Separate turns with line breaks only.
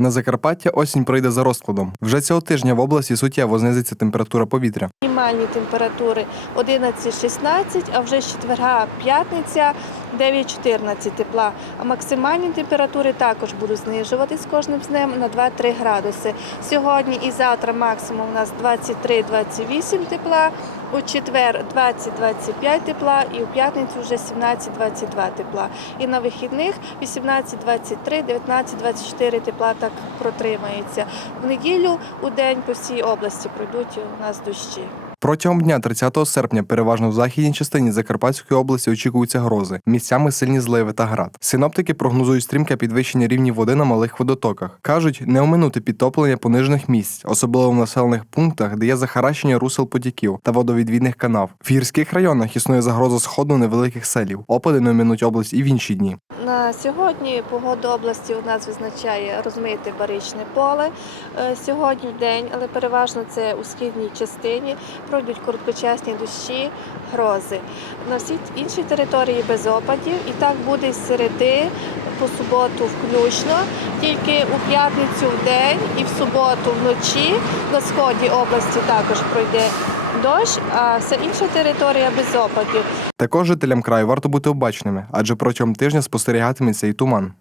На Закарпаття осінь пройде за розкладом. Вже цього тижня в області суттєво знизиться температура повітря.
Мінімальні температури 11-16, а вже з четверга п'ятниця 9-14 тепла. А максимальні температури також будуть знижуватись кожним днем на 2-3 градуси. Сьогодні і завтра максимум у нас 23-28 тепла, у четвер 20-25 тепла і у п'ятницю вже 17-22 тепла. І на вихідних 18-23, 19-24 тепла так протримається. В неділю у день по всій області пройдуть у нас дощі.
Протягом дня 30 серпня переважно в західній частині Закарпатської області очікуються грози, місцями сильні зливи та град. Синоптики прогнозують стрімке підвищення рівнів води на малих водотоках. кажуть, не оминути підтоплення понижених місць, особливо в населених пунктах, де є захаращення русел потіків та водовідвідних канав. В гірських районах існує загроза сходу невеликих селів. Опади не оминуть область і в інші дні.
Сьогодні погода області у нас визначає розмите баричне поле е, сьогодні день, але переважно це у східній частині пройдуть короткочасні дощі, грози. На всій іншій території без опадів, і так буде з середи по суботу включно. Тільки у п'ятницю в день і в суботу вночі на сході області також пройде дощ, а все інша територія без опадів.
Також жителям краю варто бути обачними, адже протягом тижня спостерігатиметься і туман.